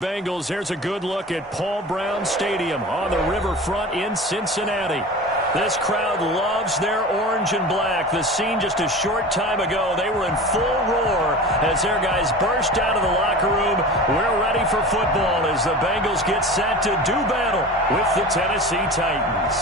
Bengals, here's a good look at Paul Brown Stadium on the riverfront in Cincinnati. This crowd loves their orange and black. The scene just a short time ago, they were in full roar as their guys burst out of the locker room. We're ready for football as the Bengals get set to do battle with the Tennessee Titans.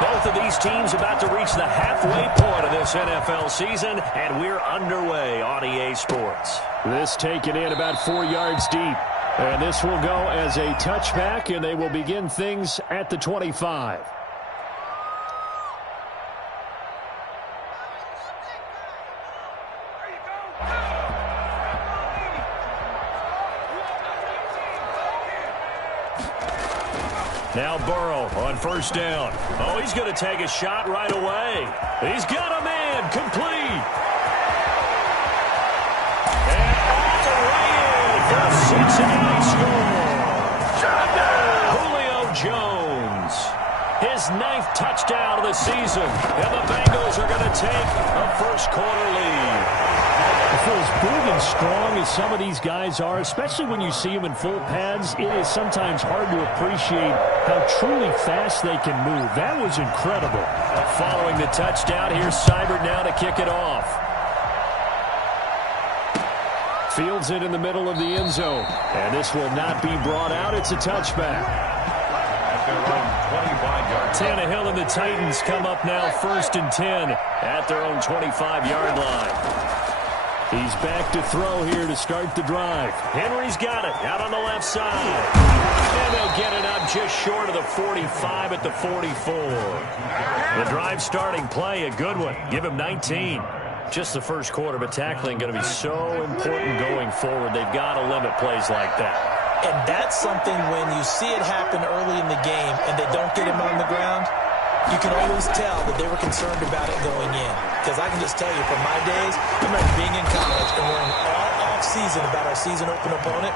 Both of these teams about to reach the halfway point of this NFL season, and we're underway on EA Sports. This taken in about 4 yards deep, and this will go as a touchback, and they will begin things at the 25. Now Burrow on first down. Oh, he's going to take a shot right away. He's got a man complete. And all the way in for Cincinnati score. Julio Jones. His 9th touchdown of the season. And the Bengals are going to take a first-quarter lead. For as big and strong as some of these guys are, especially when you see them in full pads, it is sometimes hard to appreciate how truly fast they can move. That was incredible. Following the touchdown, here's Seibert now to kick it off. Fields it in the middle of the end zone. And this will not be brought out. It's a touchback. Tannehill and the Titans come up now 1st and 10 at their own 25-yard line. He's back to throw here to start the drive. Henry's got it out on the left side. And they'll get it up just short of the 45 at the 44. The drive starting play, a good one. Give him 19. Just the first quarter, but tackling going to be so important going forward. They've got to limit plays like that. And that's something when you see it happen early in the game and they don't get him on the ground, you can always tell that they were concerned about it going in. Because I can just tell you from my days, I remember being in college and worrying all off-season about our season open opponent,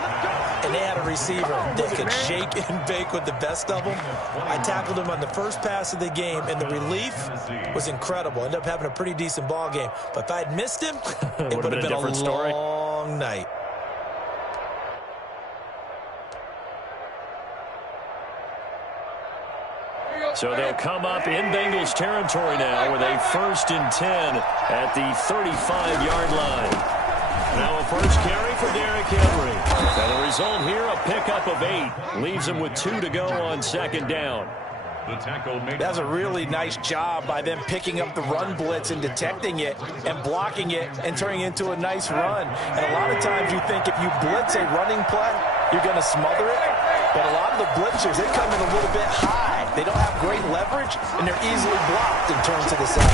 and they had a receiver that could shake and bake with the best of them. I tackled him on the first pass of the game, and the relief was incredible. Ended up having a pretty decent ball game. But if I had missed him, it would have been a long night. So they'll come up in Bengals territory now with a 1st and 10 at the 35-yard line. Now a first carry for Derrick Henry. And the result here, a pickup of 8. Leaves him with 2 to go on 2nd down. That's a really nice job by them picking up the run blitz and detecting it and blocking it and turning it into a nice run. And a lot of times you think if you blitz a running play, you're going to smother it. But a lot of the blitzers, they come in a little bit high. They don't have great leverage, and they're easily blocked and turned to the side.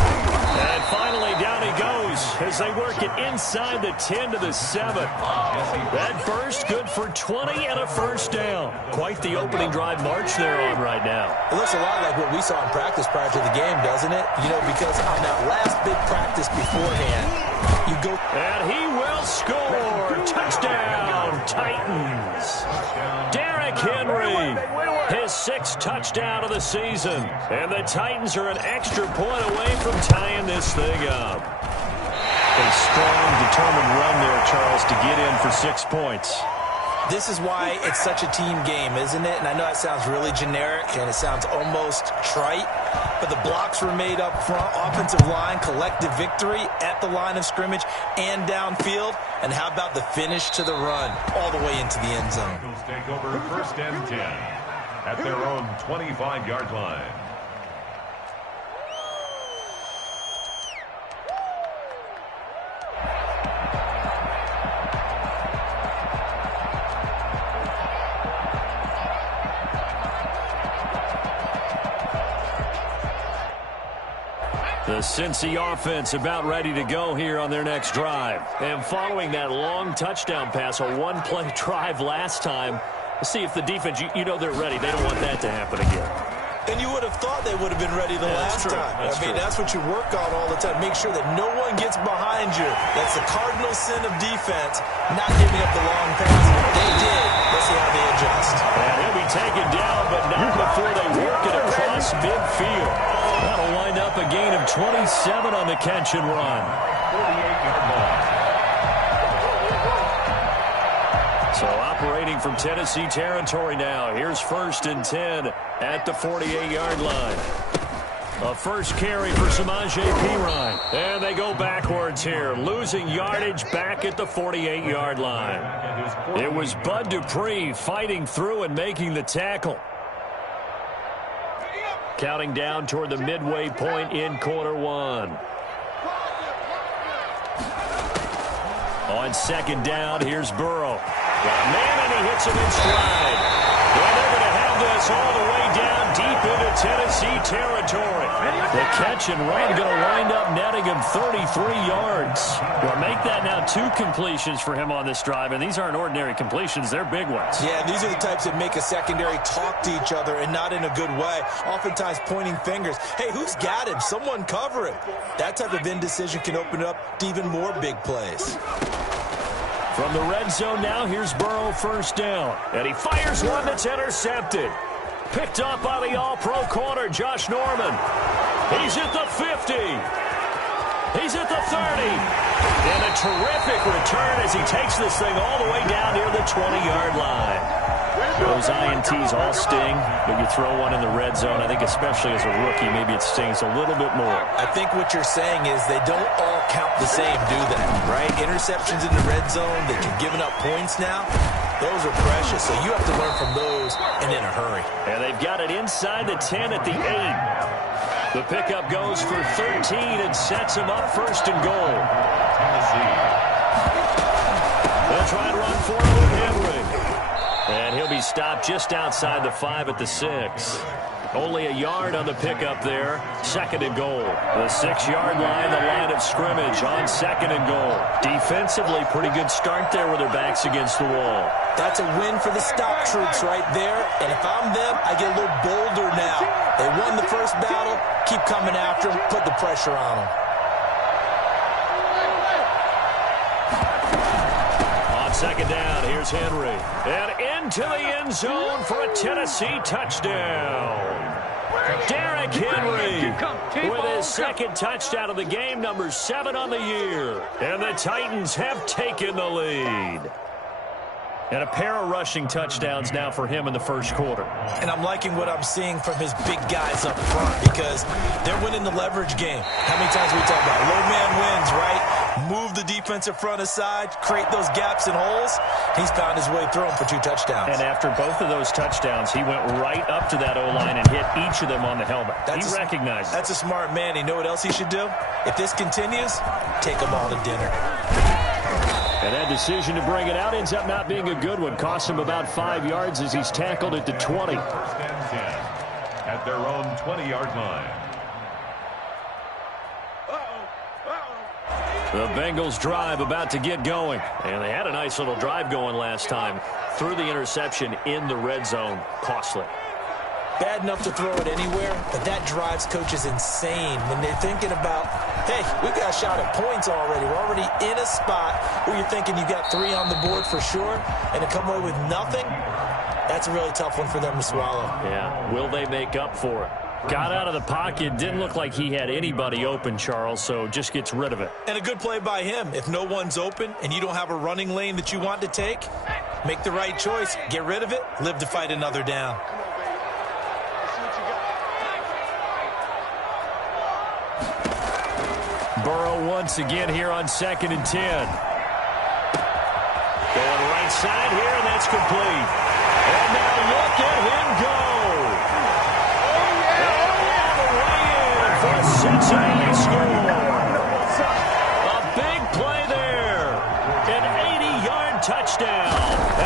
And finally, down he goes as they work it inside the 10 to the 7. That burst good for 20 and a first down. Quite the opening drive march they're on right now. It looks a lot like what we saw in practice prior to the game, doesn't it? You know, because on that last big practice beforehand, you go... And he will score. Touchdown, Titans. Derrick Henry, his 6th touchdown of the season. And the Titans are an extra point away from tying this thing up. A strong, determined run there, Charles, to get in for 6 points. This is why it's such a team game, isn't it? And I know that sounds really generic and it sounds almost trite, but the blocks were made up front, offensive line, collective victory at the line of scrimmage and downfield. And how about the finish to the run all the way into the end zone? Take over 1st and 10 at their own 25-yard line. The Cincy offense about ready to go here on their next drive. And following that long touchdown pass, a one-play drive last time, let's see if the defense, you know they're ready. They don't want that to happen again. And you would have thought they would have been ready the last time. I mean, that's what you work on all the time. Make sure that no one gets behind you. That's the cardinal sin of defense, not giving up the long pass. They did. Let's see how they adjust. And he'll be taken down, but not before they work it across midfield. That'll wind up a gain of 27 on the catch and run. 48-yard ball. So operating from Tennessee territory now. Here's 1st and 10 at the 48-yard line. A first carry for Samaje Perine. And they go backwards here, losing yardage back at the 48-yard line. It was Bud Dupree fighting through and making the tackle. Counting down toward the midway point in quarter one. On 2nd down, here's Burrow. Got man, and he hits him in stride. And they're going to have this all the way down deep into Tennessee territory. The catch and run going to wind up netting him 33 yards. Well, make that now 2 completions for him on this drive, and these aren't ordinary completions. They're big ones. Yeah, and these are the types that make a secondary talk to each other and not in a good way. Oftentimes pointing fingers. Hey, who's got him? Someone cover him. That type of indecision can open it up to even more big plays. From the red zone now, here's Burrow 1st down. And he fires one that's intercepted. Picked up by the all-pro corner, Josh Norman. He's at the 50. He's at the 30. And a terrific return as he takes this thing all the way down near the 20-yard line. Those INTs all sting, but you throw one in the red zone, I think especially as a rookie, maybe it stings a little bit more. I think what you're saying is they don't all count the same, do they? Right? Interceptions in the red zone that you're giving up points now, those are precious. So you have to learn from those and in a hurry. And they've got it inside the 10 at the 8. The pickup goes for 13 and sets him up 1st and goal. Tennessee. They'll try to run for it with Henry. And he'll be stopped just outside the 5 at the 6. Only a yard on the pickup there. 2nd and goal. The 6-yard line, the line of scrimmage on 2nd and goal. Defensively, pretty good start there with their backs against the wall. That's a win for the stop troops right there. And if I'm them, I get a little bolder now. They won the first battle. Keep coming after them. Put the pressure on them. On 2nd down, here's Henry. And into the end zone for a Tennessee touchdown. Derrick Henry with his 2nd touchdown of the game, number 7 on the year. And the Titans have taken the lead. And a pair of rushing touchdowns now for him in the 1st quarter. And I'm liking what I'm seeing from his big guys up front because they're winning the leverage game. How many times we talk about low man wins, right? Move the defensive front aside, create those gaps and holes. He's found his way through them for 2 touchdowns. And after both of those touchdowns, he went right up to that O-line and hit each of them on the helmet. He recognized it. That's a smart man. You know what else he should do? If this continues, take them all to dinner. And that decision to bring it out ends up not being a good one. Costs him about 5 yards as he's tackled at the 20. 1st and 10 at their own 20-yard line. The Bengals drive about to get going. And they had a nice little drive going last time. Threw the interception in the red zone. Costly. Bad enough to throw it anywhere, but that drives coaches insane when they're thinking about, hey, we got a shot at points already. We're already in a spot where you're thinking you got 3 on the board for sure, and to come away with nothing, that's a really tough one for them to swallow. Yeah, will they make up for it? Got out of the pocket, didn't look like he had anybody open, Charles, so just gets rid of it. And a good play by him. If no one's open and you don't have a running lane that you want to take, make the right choice. Get rid of it, live to fight another down. Burrow once again here on 2nd and 10. Going right side here, and that's complete. And now look at him go. And all the way in for a Cincinnati score. A big play there. An 80-yard touchdown.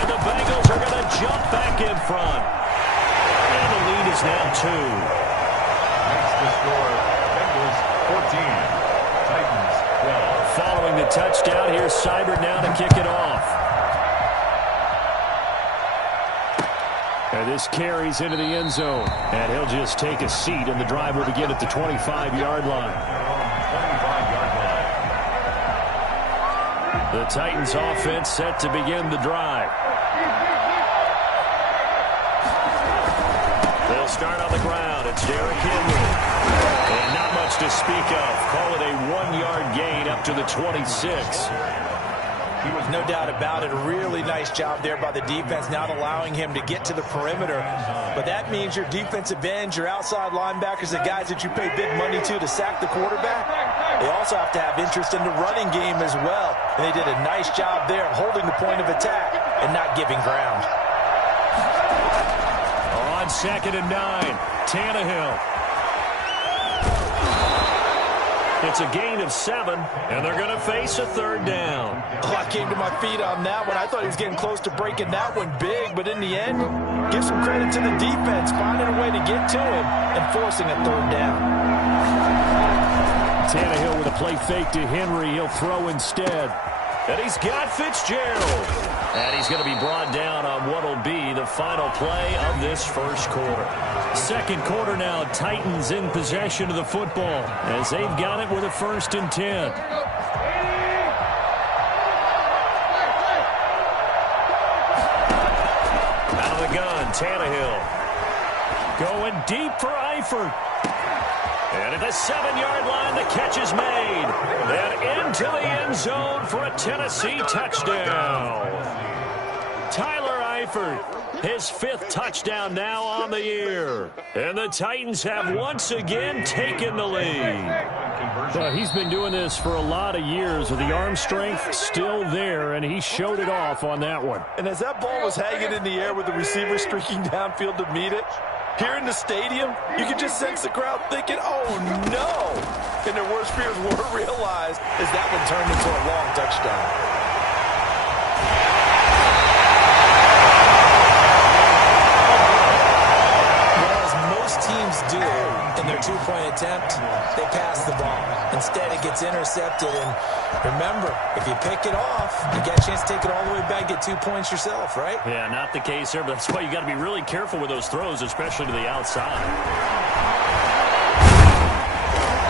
And the Bengals are going to jump back in front. And the lead is now 2. Makes the score Bengals 14. Titans 12. Following the touchdown, here's Seibert now to kick it off. And this carries into the end zone. And he'll just take a seat, and the drive will begin at the 25-yard line. The Titans offense set to begin the drive. They'll start on the ground. It's Derrick Henry. And not much to speak of. Call it a 1-yard gain up to the 26. No doubt about it. A really nice job there by the defense, not allowing him to get to the perimeter. But that means your defensive ends, your outside linebackers, the guys that you pay big money to sack the quarterback, they also have to have interest in the running game as well. And they did a nice job there of holding the point of attack and not giving ground. On 2nd and 9, Tannehill. It's a gain of 7, and they're going to face a 3rd down. Oh, I came to my feet on that one. I thought he was getting close to breaking that one big, but in the end, give some credit to the defense, finding a way to get to him and forcing a 3rd down. Tannehill with a play fake to Henry. He'll throw instead. And he's got Fitzgerald. And he's going to be brought down on what will be the final play of this first quarter. Second quarter now, Titans in possession of the football as they've got it with a 1st and 10. Out of the gun, Tannehill. Going deep for Eifert. And at the 7-yard line, the catch is made. Then into the end zone for a Tennessee touchdown. Tyler Eifert, his 5th touchdown now on the year. And the Titans have once again taken the lead. Well, he's been doing this for a lot of years with the arm strength still there, and he showed it off on that one. And as that ball was hanging in the air with the receiver streaking downfield to meet it, here in the stadium, you can just sense the crowd thinking, oh, no. And their worst fears were realized as that one turned into a long touchdown. Teams do in their 2-point attempt, they pass the ball. Instead, it gets intercepted. And remember, if you pick it off, you get a chance to take it all the way back, get 2 points yourself, right? Yeah, not the case there, but that's why you got to be really careful with those throws, especially to the outside.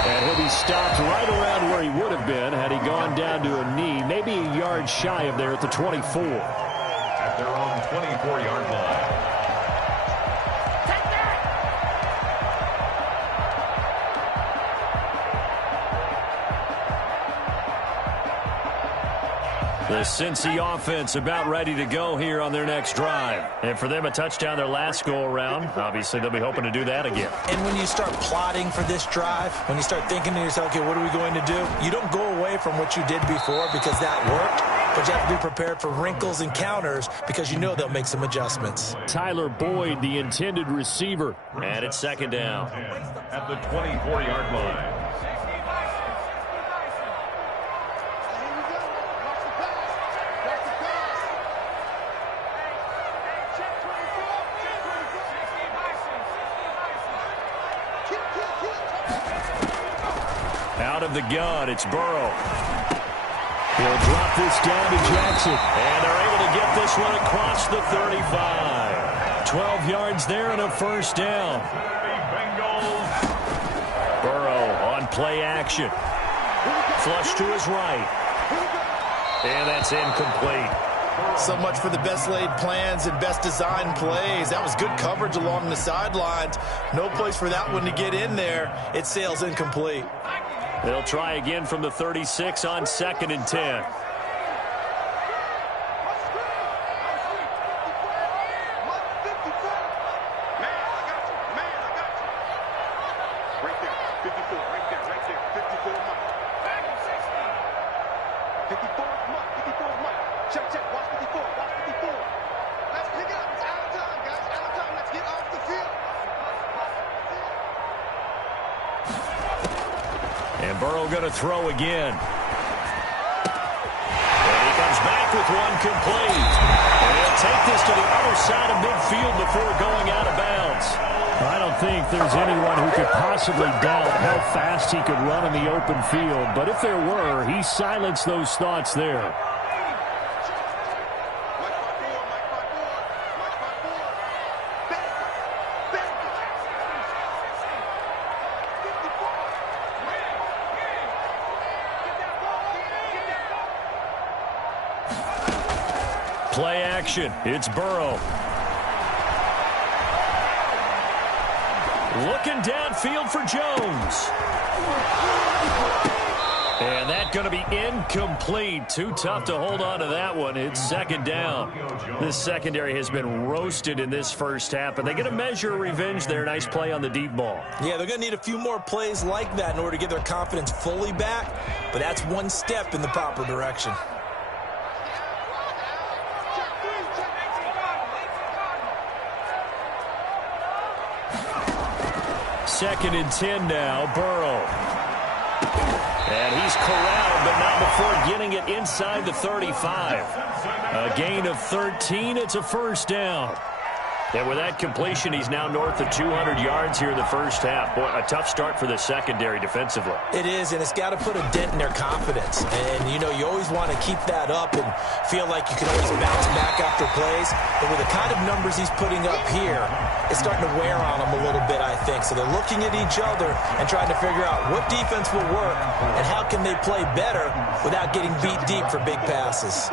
And he'll be stopped right around where he would have been had he gone down to a knee, maybe a yard shy of there at the 24. At their own 24-yard line. The Cincy offense about ready to go here on their next drive. And for them, a touchdown their last go-around. Obviously, they'll be hoping to do that again. And when you start plotting for this drive, when you start thinking to yourself, okay, what are we going to do? You don't go away from what you did before because that worked. But you have to be prepared for wrinkles and counters because you know they'll make some adjustments. Tyler Boyd, the intended receiver. And it's 2nd down. At the 24-yard line. Out of the gun, it's Burrow. He'll drop this down to Jackson. And they're able to get this one across the 35. 12 yards there and a 1st down. Burrow on play action. Flush to his right. And that's incomplete. So much for the best laid plans and best designed plays. That was good coverage along the sidelines. No place for that one to get in there. It sails incomplete. They'll try again from the 36 on 2nd and 10. And Burrow going to throw again. And he comes back with one complete. And he'll take this to the other side of midfield before going out of bounds. I don't think there's anyone who could possibly doubt how fast he could run in the open field. But if there were, he silenced those thoughts there. Play action. It's Burrow. Looking downfield for Jones. And that's going to be incomplete. Too tough to hold on to that one. It's second down. This secondary has been roasted in this first half, but they get a measure of revenge there. Nice play on the deep ball. Yeah, they're going to need a few more plays like that in order to get their confidence fully back, but that's one step in the proper direction. Second and 10 now, Burrow. And he's corralled, but not before getting it inside the 35. A gain of 13. It's a first down. And with that completion, he's now north of 200 yards here in the first half. Boy, a tough start for the secondary defensively. It is, and it's got to put a dent in their confidence. And, you know, you always want to keep that up and feel like you can always bounce back after plays. But with the kind of numbers he's putting up here, it's starting to wear on them a little bit, I think. So they're looking at each other and trying to figure out what defense will work and how can they play better without getting beat deep for big passes.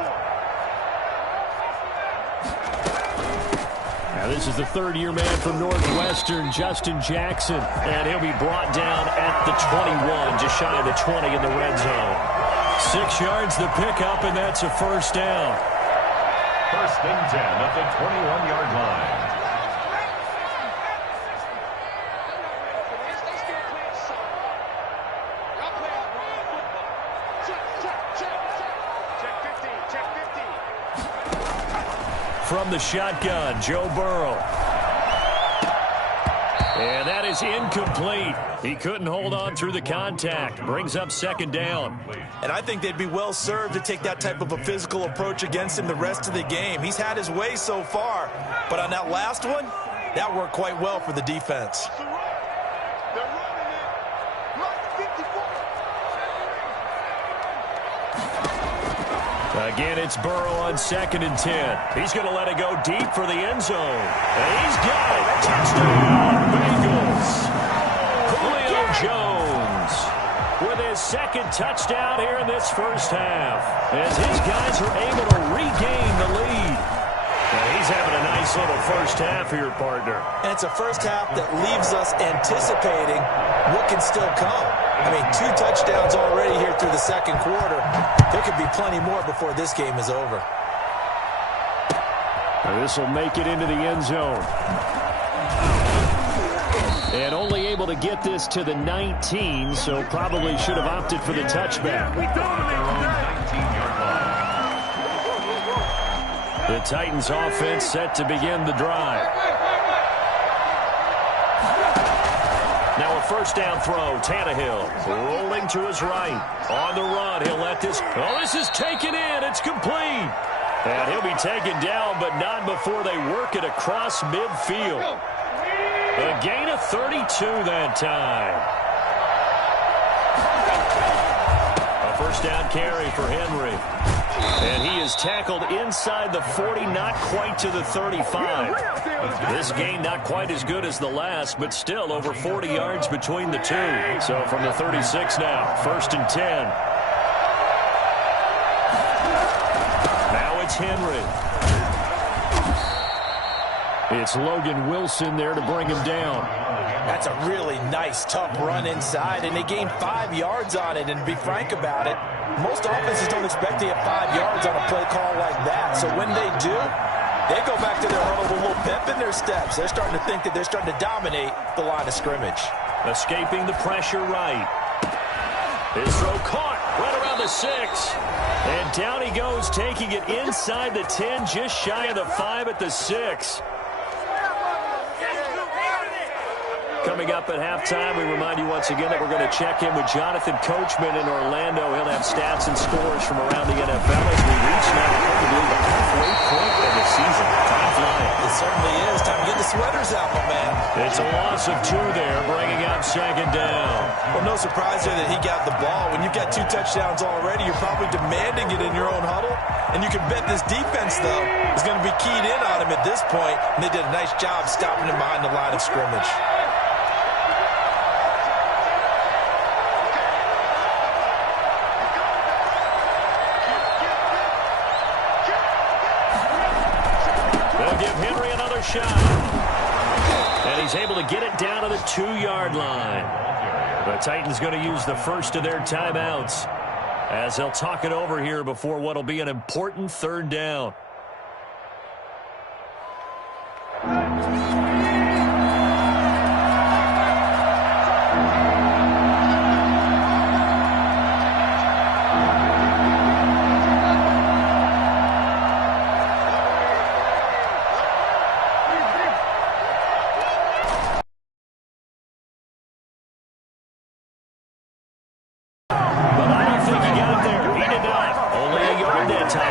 Now this is the third-year man from Northwestern, Justin Jackson, and he'll be brought down at the 21, just shy of the 20 in the red zone. 6 yards the pickup, and that's a first down. First and 10 at the 21-yard line. From the shotgun, Joe Burrow. And that is incomplete. He couldn't hold on through the contact. Brings up second down. And I think they'd be well served to take that type of a physical approach against him the rest of the game. He's had his way so far, but on that last one, that worked quite well for the defense. Again, it's Burrow on second and 10. He's going to let it go deep for the end zone. And he's got it. Touchdown, Bengals. Julio Jones with his second touchdown here in this first half, as his guys are able to regain the lead. And he's having a nice little first half here, partner. And it's a first half that leaves us anticipating what can still come. I mean, 2 touchdowns already here through the second quarter. There could be plenty more before this game is over. This will make it into the end zone. And only able to get this to the 19, so probably should have opted for the touchback. The Titans offense set to begin the drive. Now a first down throw. Tannehill rolling to his right. On the run, he'll let this. Oh, this is taken in. It's complete. And he'll be taken down, but not before they work it across midfield. A gain of 32 that time. A first down carry for Henry. And he is tackled inside the 40, not quite to the 35. This gain not quite as good as the last, but still over 40 yards between the two. So from the 36 now, first and 10. Now it's Henry. It's Logan Wilson there to bring him down. That's a really nice, tough run inside, and they gained 5 yards on it. And to be frank about it, most offenses don't expect to get 5 yards on a play call like that. So when they do, they go back to their huddle with a little pep in their steps. They're starting to think that they're starting to dominate the line of scrimmage. Escaping the pressure right. His throw caught right around the 6. And down he goes, taking it inside the 10, just shy of the 5 at the 6. Coming up at halftime, we remind you once again that we're going to check in with Jonathan Coachman in Orlando. He'll have stats and scores from around the NFL as we reach now probably the halfway point of the season. Time flying. It certainly is. Time to get the sweaters out, my man. It's a loss of 2 there, bringing up second down. Well, no surprise there that he got the ball. When you've got 2 touchdowns already, you're probably demanding it in your own huddle. And you can bet this defense, though, is going to be keyed in on him at this point. And they did a nice job stopping him behind the line of scrimmage. shot. And he's able to get it down to the 2-yard line. The Titans going to use the first of their timeouts as they'll talk it over here before what will be an important 3rd down.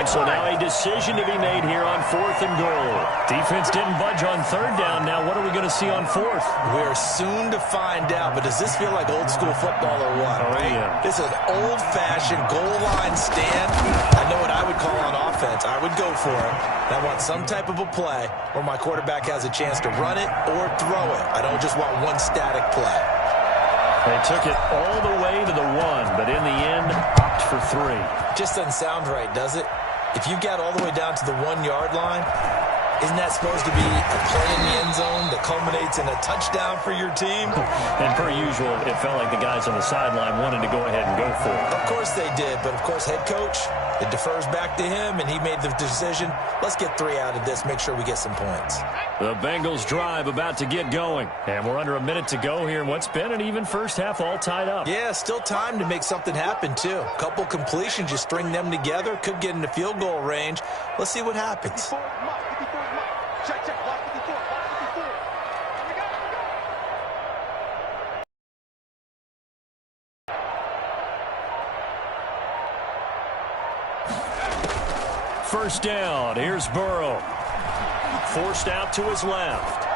So now a decision to be made here on 4th and goal. Defense didn't budge on 3rd down. Now what are we going to see on 4th? We're soon to find out, but does this feel like old school football or what? Oh, yeah. This is an old-fashioned goal line stand. I know what I would call on offense. I would go for it. And I want some type of a play where my quarterback has a chance to run it or throw it. I don't just want one static play. They took it all the way to the 1, but in the end, opt for 3. Just doesn't sound right, does it? If you get all the way down to the 1-yard line, isn't that supposed to be a play in the end zone that culminates in a touchdown for your team? And per usual, it felt like the guys on the sideline wanted to go ahead and go for it. Of course they did, but of course head coach, it defers back to him, and he made the decision, let's get 3 out of this, make sure we get some points. The Bengals drive about to get going, and we're under a minute to go here in what's been an even first half all tied up. Yeah, still time to make something happen, too. A couple completions, you string them together, could get into field goal range. Let's see what happens. First down. Here's Burrow. Forced out to his left.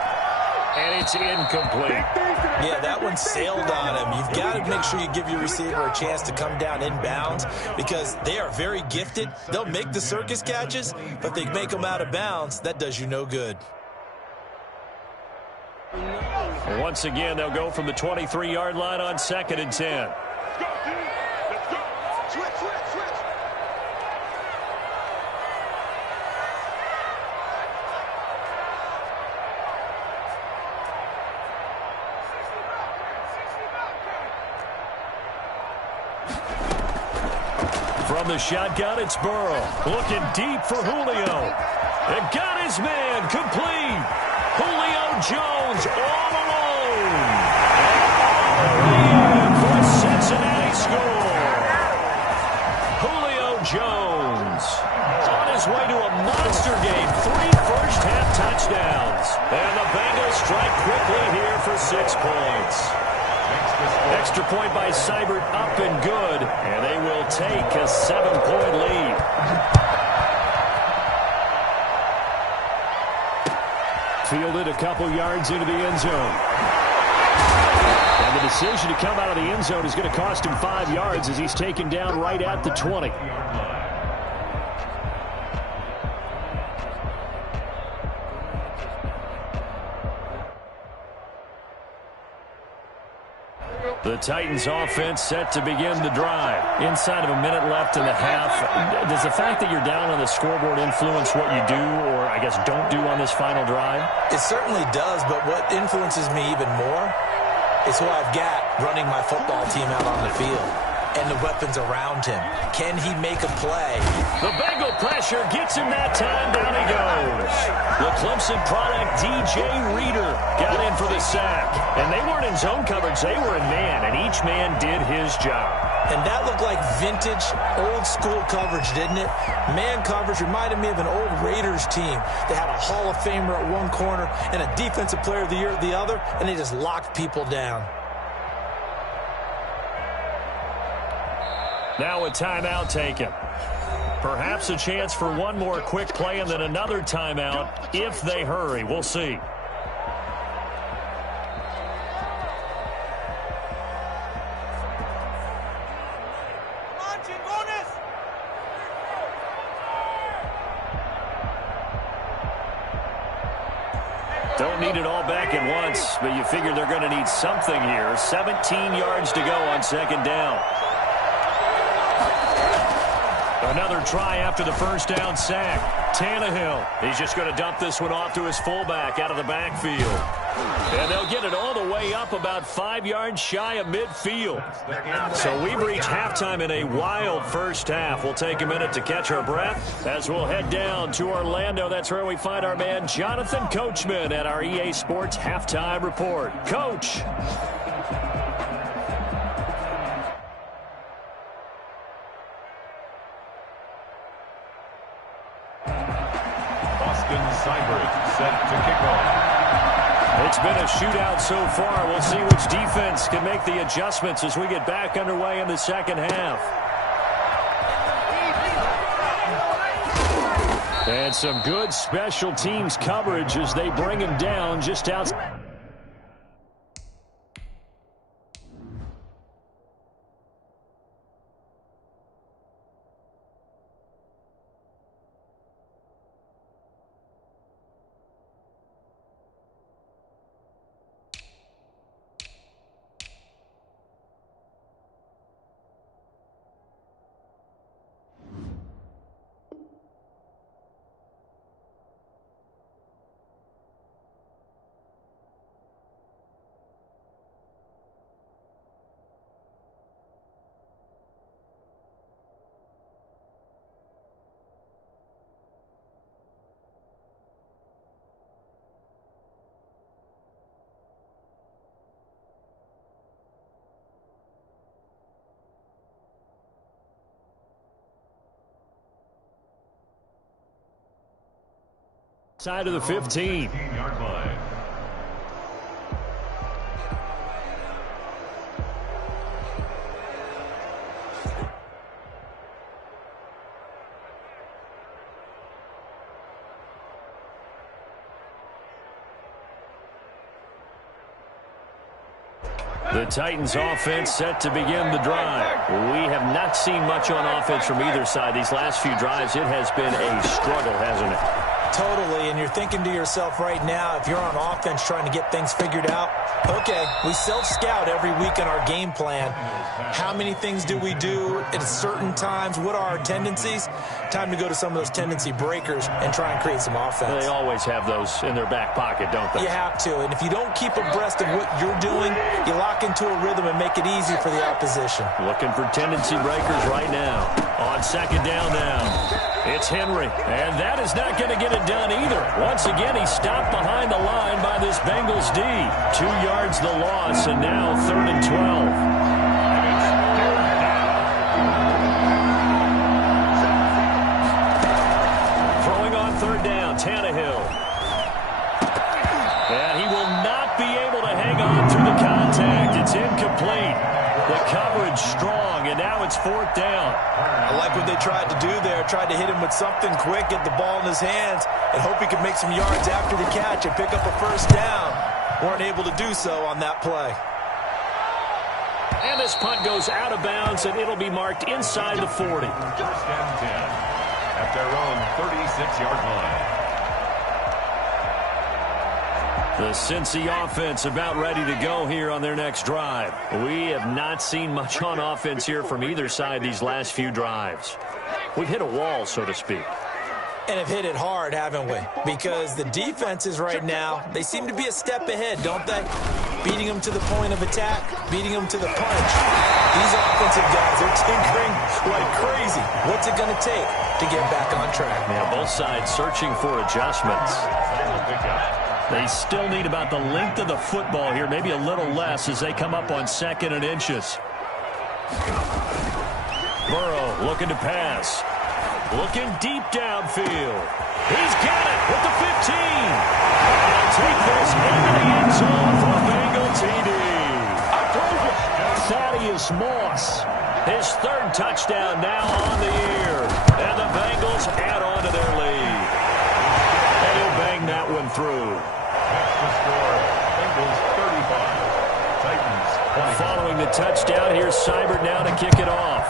And it's incomplete. Yeah, that one sailed on him. You've got to make sure you give your receiver a chance to come down inbounds because they are very gifted. They'll make the circus catches, but if they make them out of bounds, that does you no good. Once again, they'll go from the 23-yard line on 2nd and 10. From the shotgun, it's Burrow. Looking deep for Julio. And got his man complete. Julio Jones all alone. And for a Cincinnati score. Julio Jones on his way to a monster game. 3 first-half touchdowns. And the Bengals strike quickly here for 6 points. Extra point by Seibert up and good, and they will take a 7-point lead. Fielded a couple yards into the end zone. And the decision to come out of the end zone is going to cost him 5 yards as he's taken down right at the 20. The Titans offense set to begin the drive. Inside of a minute left in the half. Does the fact that you're down on the scoreboard influence what you do or, I guess, don't do on this final drive? It certainly does, but what influences me even more is who I've got running my football team out on the field and the weapons around him. Can he make a play? The Bengal pressure gets him that time. Down he goes. The Clemson product, DJ Reader, got in for the sack. And they weren't in zone coverage. They were in man, and each man did his job. And that looked like vintage, old-school coverage, didn't it? Man coverage reminded me of an old Raiders team. They had a Hall of Famer at one corner and a Defensive Player of the Year at the other, and they just locked people down. Now a timeout taken. Perhaps a chance for one more quick play and then another timeout if they hurry. We'll see. Don't need it all back at once, but you figure they're going to need something here. 17 yards to go on 2nd down. Another try after the first down sack. Tannehill, he's just going to dump this one off to his fullback out of the backfield. And they'll get it all the way up about 5 yards shy of midfield. So we've reached halftime in a wild first half. We'll take a minute to catch our breath as we'll head down to Orlando. That's where we find our man Jonathan Coachman at our EA Sports Halftime Report. Coach. Set to kick off. It's been a shootout so far. We'll see which defense can make the adjustments as we get back underway in the second half. And some good special teams coverage as they bring him down just outside. Side of the 15. 15-yard line. The Titans offense set to begin the drive. We have not seen much on offense from either side. These last few drives, it has been a struggle, hasn't it? Totally, and you're thinking to yourself right now, if you're on offense trying to get things figured out, okay, we self-scout every week in our game plan. How many things do we do at certain times? What are our tendencies? Time to go to some of those tendency breakers and try and create some offense. They always have those in their back pocket, don't they? You have to, and if you don't keep abreast of what you're doing, you lock into a rhythm and make it easy for the opposition. Looking for tendency breakers right now. On second down now. It's Henry, and that is not going to get it done either. Once again, he's stopped behind the line by this Bengals D. 2 yards the loss, and now 3rd and 12. Throwing on third down, Tannehill. And he will not be able to hang on through the contact. It's incomplete. The coverage strong, and now it's 4th down. I like what they tried to do there. Tried to hit him with something quick, get the ball in his hands, and hope he could make some yards after the catch and pick up a first down. Weren't able to do so on that play. And this punt goes out of bounds, and it'll be marked inside the 40. 1st and 10 at their own 36-yard line. The Cincy offense about ready to go here on their next drive. We have not seen much on offense here from either side these last few drives. We've hit a wall, so to speak. And have hit it hard, haven't we? Because the defenses right now, they seem to be a step ahead, don't they? Beating them to the point of attack, beating them to the punch. These offensive guys are tinkering like crazy. What's it going to take to get back on track? Yeah, both sides searching for adjustments. They still need about the length of the football here, maybe a little less as they come up on 2nd and inches. Burrow looking to pass. Looking deep downfield. He's got it with the 15. And take this into the end zone for a Bengal TD. Thaddeus Moss. His 3rd touchdown now on the year. And the Bengals add on to their lead. And he'll bang that one through. Next to score, Bengals 35, Titans 20. Following the touchdown, here's Seibert now to kick it off.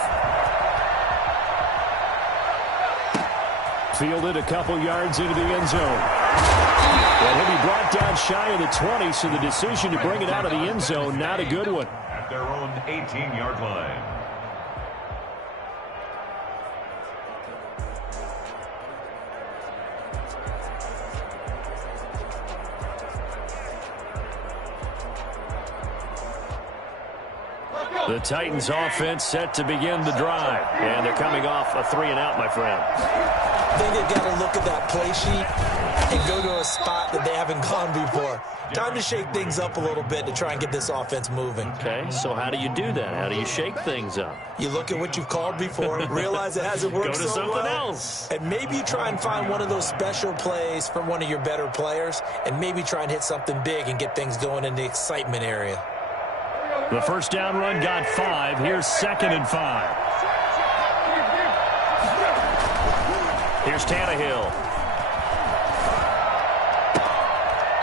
Fielded a couple yards into the end zone. And he'll be brought down shy of the 20, so the decision to bring it out of the end zone, not a good one. At their own 18-yard line. The Titans offense set to begin the drive. And they're coming off a 3-and-out, my friend. I think they've got to look at that play sheet and go to a spot that they haven't gone before. Time to shake things up a little bit to try and get this offense moving. Okay, so how do you do that? How do you shake things up? You look at what you've called before, realize it hasn't worked so well. Go to something else. And maybe you try and find one of those special plays from one of your better players, and maybe try and hit something big and get things going in the excitement area. The first down run got 5. Here's 2nd and 5. Here's Tannehill.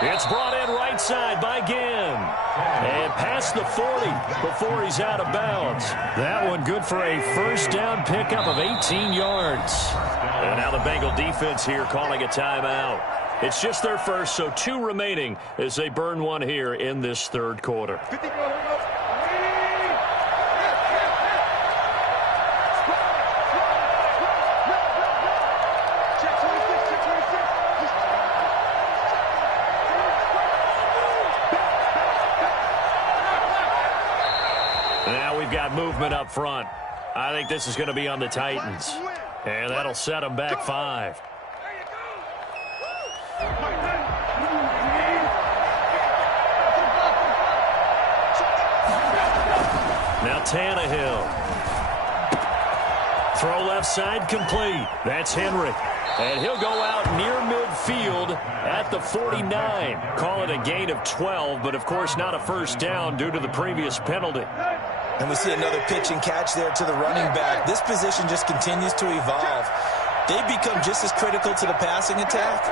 It's brought in right side by Ginn. And past the 40 before he's out of bounds. That one good for a first down pickup of 18 yards. And now the Bengal defense here calling a timeout. It's just their first, so 2 remaining as they burn one here in this third quarter. Now we've got movement up front. I think this is going to be on the Titans. And that'll set them back 5. Now Tannehill. Throw left side complete. That's Henry. And he'll go out near midfield at the 49. Call it a gain of 12, but of course not a first down due to the previous penalty. And we see another pitch and catch there to the running back. This position just continues to evolve. They've become just as critical to the passing attack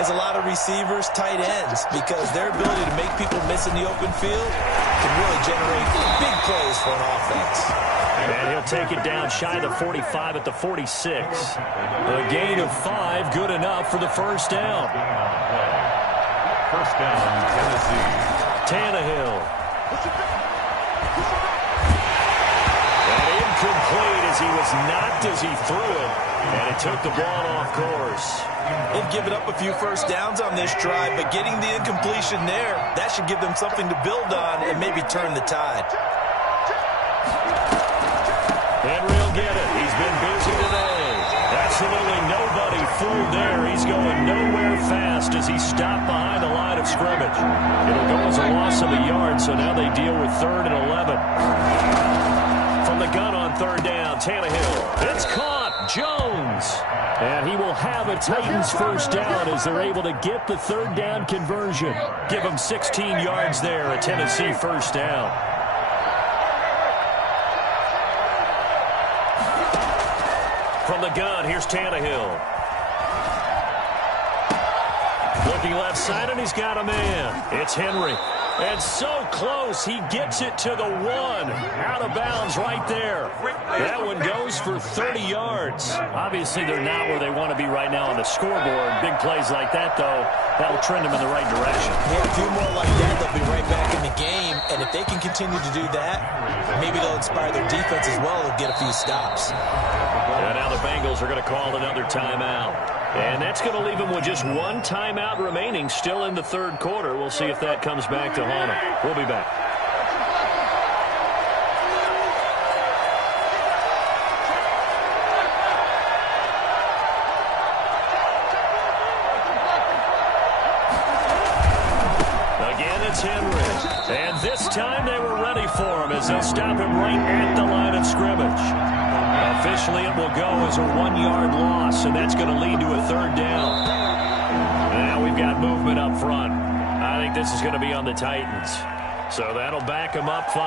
as a lot of receivers, tight ends, because their ability to make people miss in the open field can really generate big plays for an offense. And he'll take it down shy of the 45 at the 46. A gain of 5, good enough for the first down. First down, Tennessee. Tannehill. And incomplete as he was knocked as he threw it. And it took the ball off course. They've given up a few first downs on this drive, but getting the incompletion there, that should give them something to build on and maybe turn the tide. Henry will get it. He's been busy today. Absolutely nobody fooled there. He's going nowhere fast as he stopped behind the line of scrimmage. It'll go as a loss of a yard, so now they deal with 3rd and 11. From the gun on 3rd down, Tannehill. It's caught. Jones. And he will have a Titans first down as they're able to get the 3rd down conversion. Give them 16 yards there, a Tennessee first down. From the gun, here's Tannehill. Looking left side, and he's got a man. It's Henry. And so close, he gets it to the 1. Out of bounds right there. That one goes for 30 yards. Obviously, they're not where they want to be right now on the scoreboard. Big plays like that, though, that'll trend them in the right direction. Yeah, a few more like that, they'll be right back in the game. And if they can continue to do that, maybe they'll inspire their defense as well. They'll get a few stops. And now the Bengals are going to call another timeout. And that's going to leave them with just 1 timeout remaining still in the third quarter. We'll see if that comes back to haunt them. We'll be back. Again, it's Henry. And this time they were ready for him as they'll stop him right at the line of scrimmage. Officially, it will go as a 1-yard loss, and that's going to lead to a 3rd down. Now we've got movement up front. I think this is going to be on the Titans. So that'll back them up 5.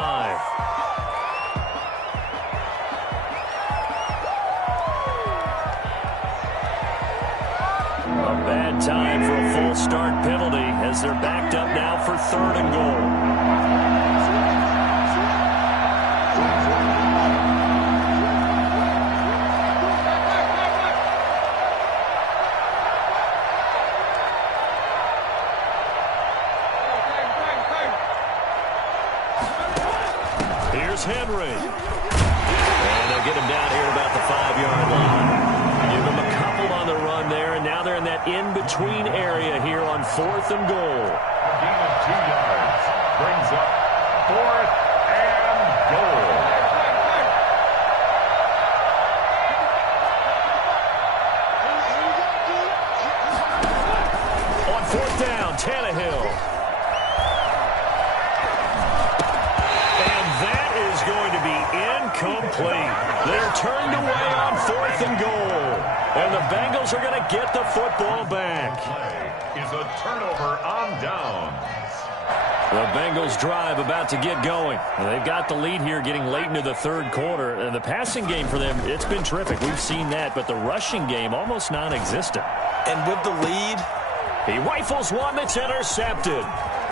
A bad time for a full start penalty as they're backed up now for 3rd and goal. Henry. And they'll get him down here about the 5-yard line. Give him a couple on the run there, and now they're in that in-between area here on 4th and goal. A gain of 2 yards brings up 4th and goal. incomplete. They're turned away on 4th and goal. And the Bengals are going to get the football back. Play is a turnover on downs. The Bengals drive about to get going. They've got the lead here getting late into the third quarter. And the passing game for them, it's been terrific. We've seen that. But the rushing game, almost non-existent. And with the lead, he rifles one that's intercepted.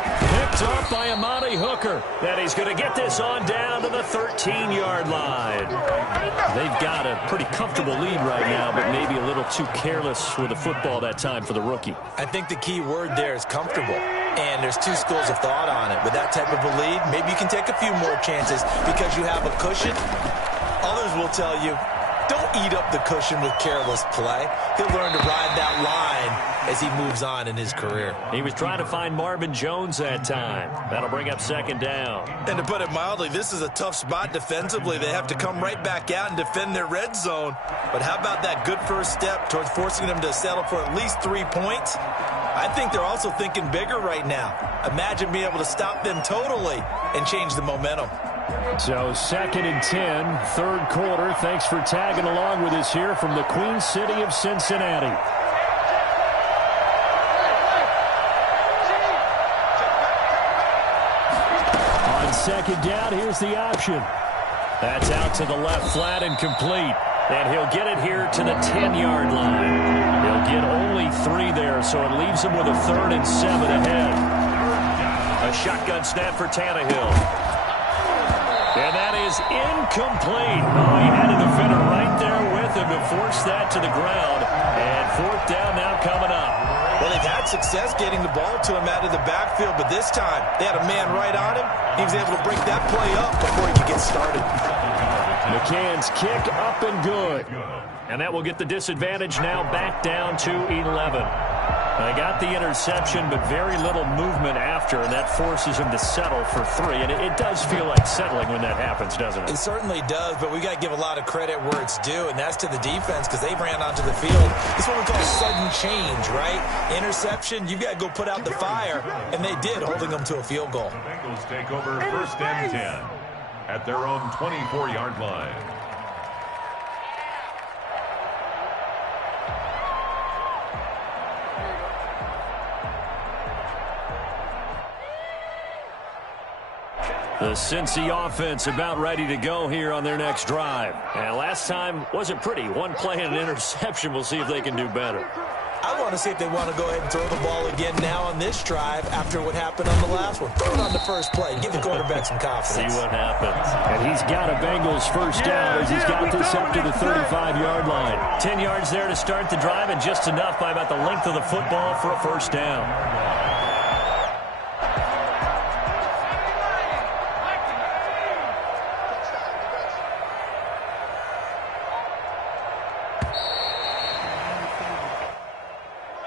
Picked up by Amani Hooker. And he's going to get this on down to the 13-yard line. They've got a pretty comfortable lead right now, but maybe a little too careless with the football that time for the rookie. I think the key word there is comfortable. And there's two schools of thought on it. With that type of a lead, maybe you can take a few more chances because you have a cushion. Others will tell you, don't eat up the cushion with careless play. He'll learn to ride that line as he moves on in his career. He was trying to find Marvin Jones that time. That'll bring up 2nd down. And to put it mildly, this is a tough spot defensively. They have to come right back out and defend their red zone. But how about that good first step towards forcing them to settle for at least 3 points? I think they're also thinking bigger right now. Imagine being able to stop them totally and change the momentum. So 2nd and 10, third quarter. Thanks for tagging along with us here from the Queen City of Cincinnati. On 2nd down, here's the option. That's out to the left, flat and complete. And he'll get it here to the 10-yard line. He'll get only 3 there, so it leaves him with a 3rd and 7 ahead. A shotgun snap for Tannehill. And that is incomplete. Oh, he had a defender right there with him to force that to the ground. And 4th down now coming up. Well, they've had success getting the ball to him out of the backfield, but this time they had a man right on him. He was able to break that play up before he could get started. McCann's kick up and good. And that will get the disadvantage now back down to 11. They got the interception, but very little movement after, and that forces him to settle for 3. And it does feel like settling when that happens, doesn't it? It certainly does, but we got to give a lot of credit where it's due, and that's to the defense because they ran onto the field. This is what we call sudden change, right? Interception, you've got to go put out the fire, and they did, holding them to a field goal. The Bengals take over 1st and 10 at their own 24-yard line. The Cincy offense about ready to go here on their next drive. And last time wasn't pretty. One play and an interception. We'll see if they can do better. I want to see if they want to go ahead and throw the ball again now on this drive after what happened on the last one. Throw it on the first play. Give the quarterback some confidence. See what happens. And he's got a Bengals first down as he's got this up to the 35-yard line. 10 yards there to start the drive and just enough by about the length of the football for a first down.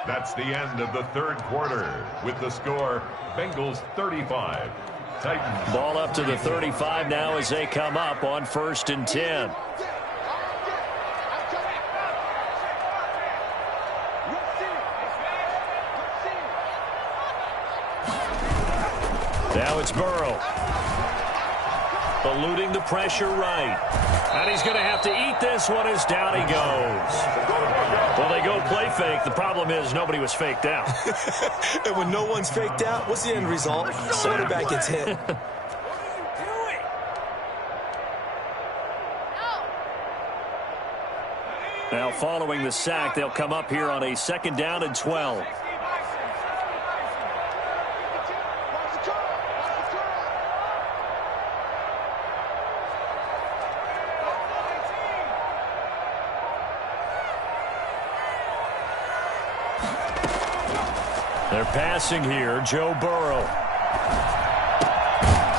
That's the end of the third quarter with the score Bengals 35, Titans. Ball up to the 35 now as they come up on 1st and 10. Now it's Burrow. Eluding the pressure right. And he's going to have to eat this one as down he goes. Well, they go play fake. The problem is nobody was faked out. And when no one's faked out, what's the end result? Quarterback gets hit. Now following the sack, they'll come up here on a 2nd down and 12. They're passing here. Joe Burrow.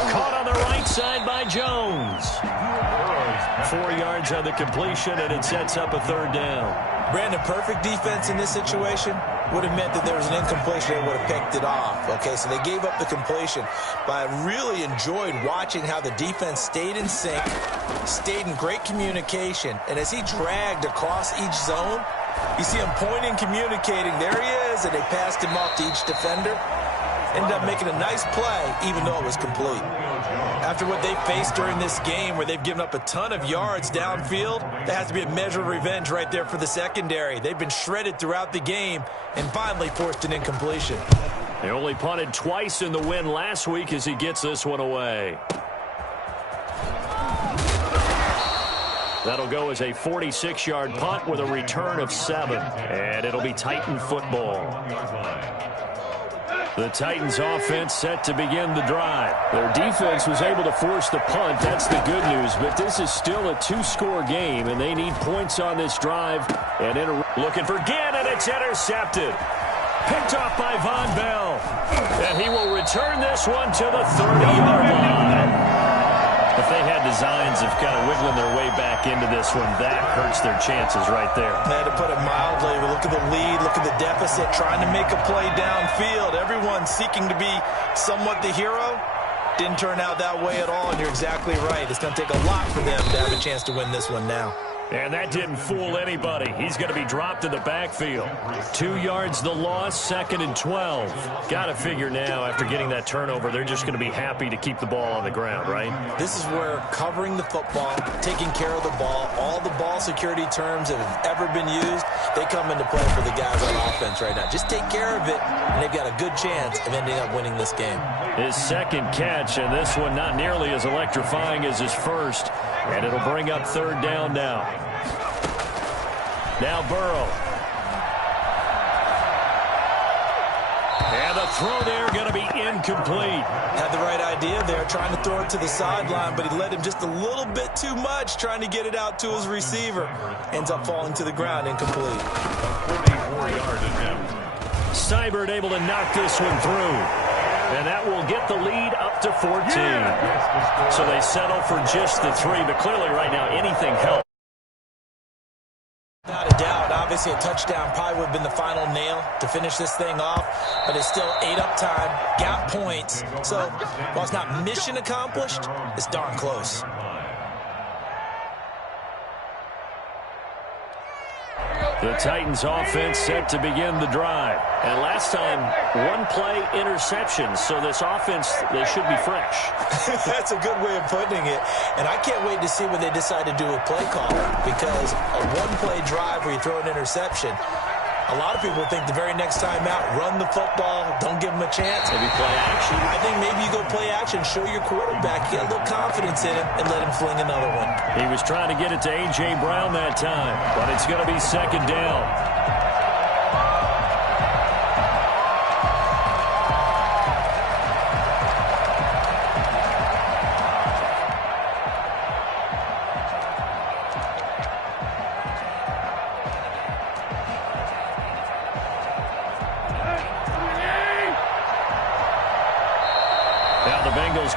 Caught on the right side by Jones. 4 yards on the completion, and it sets up a 3rd down. Brandon, perfect defense in this situation would have meant that there was an incompletion and would have picked it off. Okay, so they gave up the completion. But I really enjoyed watching how the defense stayed in sync, stayed in great communication, and as he dragged across each zone, you see him pointing, communicating. There he is, and they passed him off to each defender. ended up making a nice play, even though it was complete. After what they faced during this game, where they've given up a ton of yards downfield, that has to be a measure of revenge right there for the secondary. They've been shredded throughout the game and finally forced an incompletion. They only punted twice in the win last week as he gets this one away. That'll go as a 46-yard punt with a return of 7. And it'll be Titan football. The Titans offense set to begin the drive. Their defense was able to force the punt. That's the good news. But this is still a 2-score game, and they need points on this drive. And looking for Ginn, and it's intercepted. Picked off by Von Bell. And he will return this one to the 30-yard line. If they had designs of kind of wiggling their way back into this one, that hurts their chances right there. They had to put it mildly. Look at the lead, look at the deficit, trying to make a play downfield. Everyone seeking to be somewhat the hero. Didn't turn out that way at all, and you're exactly right. It's going to take a lot for them to have a chance to win this one now. And that didn't fool anybody. He's going to be dropped in the backfield. 2 yards the loss, 2nd and 12. Got to figure now, after getting that turnover, they're just going to be happy to keep the ball on the ground, right? This is where covering the football, taking care of the ball, all the ball security terms that have ever been used, they come into play for the guys on offense right now. Just take care of it, and they've got a good chance of ending up winning this game. His second catch, and this one not nearly as electrifying as his first. And it'll bring up 3rd down now. Now Burrow. And the throw there going to be incomplete. Had the right idea there, trying to throw it to the sideline, but he led him just a little bit too much, trying to get it out to his receiver. Ends up falling to the ground, incomplete. 44-yard attempt. Seibert able to knock this one through. And that will get the lead up to 14. So they settle for just the 3, but clearly right now anything helps. Without a doubt, obviously a touchdown probably would have been the final nail to finish this thing off, but it's still 8 up time, got points. So while it's not mission accomplished, it's darn close. The Titans offense set to begin the drive. And last time, 1-play interception. So this offense, they should be fresh. That's a good way of putting it. And I can't wait to see what they decide to do with play calling, because a 1-play drive where you throw an interception, a lot of people think the very next time out, run the football, don't give them a chance. Maybe play action. I think maybe you go play action, show your quarterback, get a little confidence in him, and let him fling another one. He was trying to get it to A.J. Brown that time, but it's going to be 2nd down.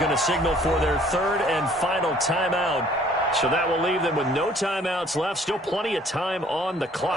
Going to signal for their 3rd and final timeout. So that will leave them with no timeouts left. Still plenty of time on the clock.